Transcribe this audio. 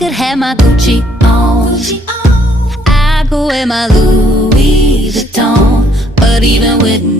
could have my Gucci on, I go wear my Louis Vuitton. But even with